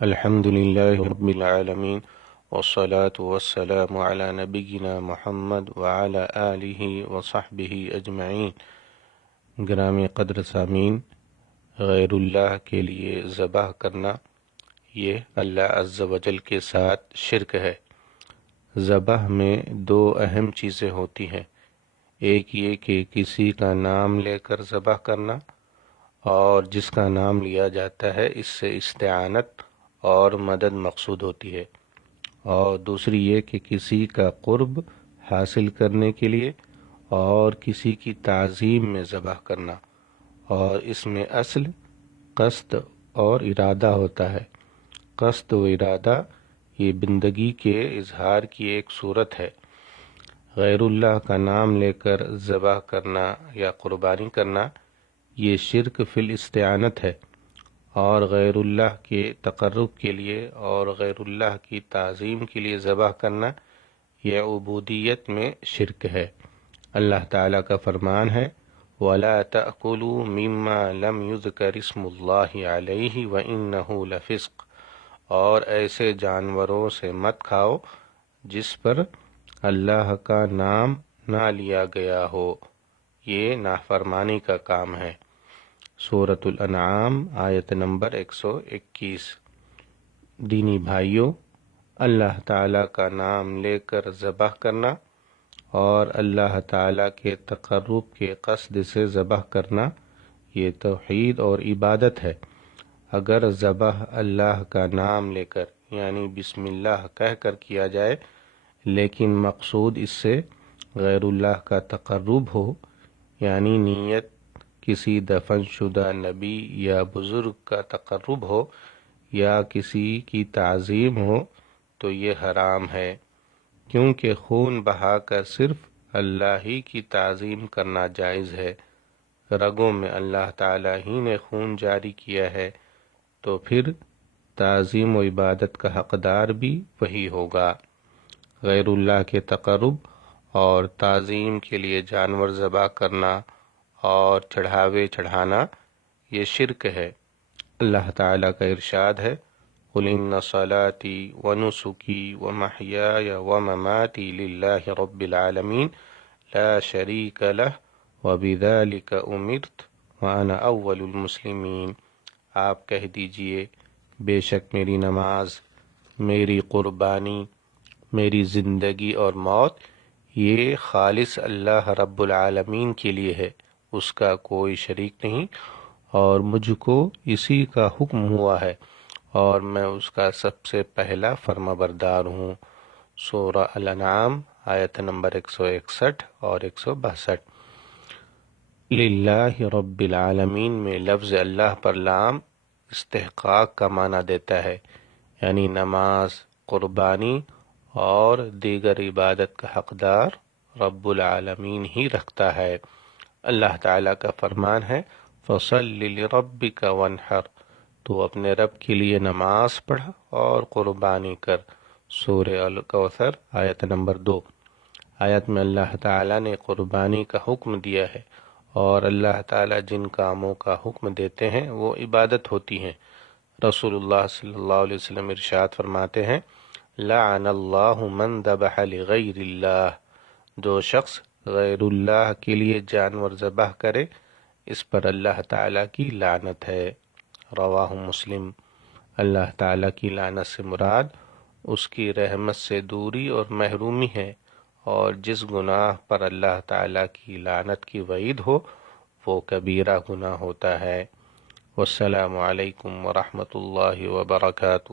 الحمد لله رب العالمين والصلاة والسلام على نبينا محمد وعلى آله وصحبه اجمعین۔ گرامی قدر سامعین، غیر اللہ کے لیے ذبح کرنا یہ اللہ عز و جل کے ساتھ شرک ہے۔ ذبح میں دو اہم چیزیں ہوتی ہیں، ایک یہ کہ کسی کا نام لے کر ذبح کرنا، اور جس کا نام لیا جاتا ہے اس سے استعانت اور مدد مقصود ہوتی ہے، اور دوسری یہ کہ کسی کا قرب حاصل کرنے کے لیے اور کسی کی تعظیم میں ذبح کرنا، اور اس میں اصل قصد اور ارادہ ہوتا ہے۔ قصد و ارادہ یہ بندگی کے اظہار کی ایک صورت ہے۔ غیر اللہ کا نام لے کر ذبح کرنا یا قربانی کرنا یہ شرک فی الاستعانت ہے، اور غیر اللہ کے تقرب کے لیے اور غیر اللہ کی تعظیم کے لیے ذبح کرنا یہ عبودیت میں شرک ہے۔ اللہ تعالیٰ کا فرمان ہے وَلَا تَأْكُلُوا مِمَّا لَمْ يُذْكَرِ اسْمُ اللَّهِ عَلَيْهِ وَإِنَّهُ لَفِسْقٌ، اور ایسے جانوروں سے مت کھاؤ جس پر اللہ کا نام نہ لیا گیا ہو، یہ نافرمانی کا کام ہے۔ سورۃ الانعام آیت نمبر 121۔ دینی بھائیوں، اللہ تعالیٰ کا نام لے کر ذبح کرنا اور اللہ تعالیٰ کے تقرب کے قصد سے ذبح کرنا یہ توحید اور عبادت ہے۔ اگر ذبح اللہ کا نام لے کر یعنی بسم اللہ کہہ کر کیا جائے، لیکن مقصود اس سے غیر اللہ کا تقرب ہو، یعنی نیت کسی دفن شدہ نبی یا بزرگ کا تقرب ہو یا کسی کی تعظیم ہو، تو یہ حرام ہے، کیونکہ خون بہا کر صرف اللہ ہی کی تعظیم کرنا جائز ہے۔ رگوں میں اللہ تعالیٰ ہی نے خون جاری کیا ہے، تو پھر تعظیم و عبادت کا حقدار بھی وہی ہوگا۔ غیر اللہ کے تقرب اور تعظیم کے لیے جانور ذبح کرنا اور چڑھاوے چڑھانا یہ شرک ہے۔ اللہ تعالیٰ کا ارشاد ہے قُلْ إِنَّ صَلَاتِي وَنُسُكِي وَمَحْيَايَ وَمَمَاتِي لِلَّهِ رَبِّ الْعَالَمِينَ لَا شَرِيكَ لَهُ وَبِذَلِكَ أُمِرْتُ وَأَنَا أَوَّلُ الْمُسْلِمِينَ۔ آپ کہہ دیجئے، بے شک میری نماز، میری قربانی، میری زندگی اور موت یہ خالص اللہ رب العالمین کے لیے ہے، اس کا کوئی شریک نہیں، اور مجھ کو اسی کا حکم ہوا ہے اور میں اس کا سب سے پہلا فرما بردار ہوں۔ سورہ الانعام آیت نمبر 161 اور 162۔ للہ رب العالمین میں لفظ اللہ پر لام استحقاق کا معنی دیتا ہے، یعنی نماز، قربانی اور دیگر عبادت کا حقدار رب العالمین ہی رکھتا ہے۔ اللہ تعالیٰ کا فرمان ہے فَصَلِّ لِرَبِّكَ وَانْحَرْ، تو اپنے رب کے لیے نماز پڑھ اور قربانی کر۔ سورہ الکوثر آیت نمبر 2۔ آیت میں اللہ تعالیٰ نے قربانی کا حکم دیا ہے، اور اللہ تعالیٰ جن کاموں کا حکم دیتے ہیں وہ عبادت ہوتی ہیں۔ رسول اللہ صلی اللہ علیہ وسلم ارشاد فرماتے ہیں لعن اللہ من ذبح لغیر اللہ، جو شخص غیر اللہ کے لیے جانور ذبح کرے اس پر اللہ تعالیٰ کی لعنت ہے۔ رواہ مسلم۔ اللہ تعالیٰ کی لعنت سے مراد اس کی رحمت سے دوری اور محرومی ہے، اور جس گناہ پر اللہ تعالیٰ کی لعنت کی وعید ہو وہ کبیرہ گناہ ہوتا ہے۔ والسلام علیکم ورحمۃ اللہ وبرکاتہ۔